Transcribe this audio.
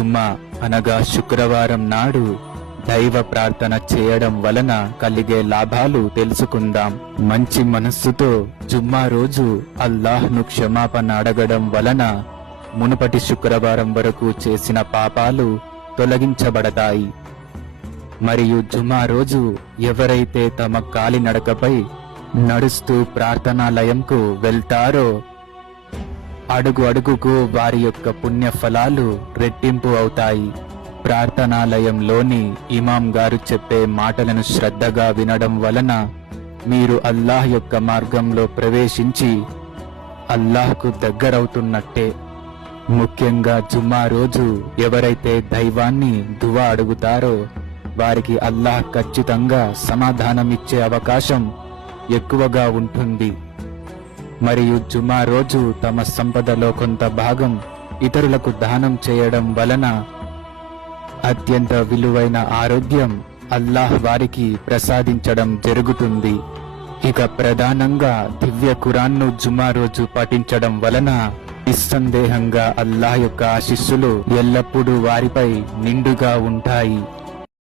జుమ్మా అనగా శుక్రవారం నాడు దైవ ప్రార్థన చేయడం వలన కలిగే లాభాలు తెలుసుకుందాం. మంచి మనస్సుతో జుమ్మా రోజు అల్లాహ్ను క్షమాపణ అడగడం వలన మునుపటి శుక్రవారం వరకు చేసిన పాపాలు తొలగించబడతాయి. మరియు జుమ్మా రోజు ఎవరైతే తమ కాలినడకపై నడుస్తూ ప్రార్థనాలయంకు వెళ్తారో అడుగు అడుగుకు వారి యొక్క పుణ్య ఫలాలు రెట్టింపు అవుతాయి. ప్రార్థనాలయంలోని ఇమాం గారు చెప్పే మాటలను శ్రద్ధగా వినడం వలన మీరు అల్లాహ్ యొక్క మార్గంలో ప్రవేశించి అల్లాహ్కు దగ్గరవుతున్నట్టే. ముఖ్యంగా జుమ్మా రోజు ఎవరైతే దైవాన్ని దువా అడుగుతారో వారికి అల్లాహ్ ఖచ్చితంగా సమాధానమిచ్చే అవకాశం ఎక్కువగా ఉంటుంది. మరియు జుమ్మా రోజు తమ సంపదలో కొంత భాగం ఇతరులకు దానం చేయడం వలన అత్యంత విలువైన ఆరోగ్యం అల్లాహ్ వారికి ప్రసాదించడం జరుగుతుంది. ఇక ప్రధానంగా దివ్య ఖురాన్ను జుమ్మా రోజు పఠించడం వలన నిస్సందేహంగా అల్లాహ్ యొక్క ఆశీస్సులు ఎల్లప్పుడూ వారిపై నిండుగా ఉంటాయి.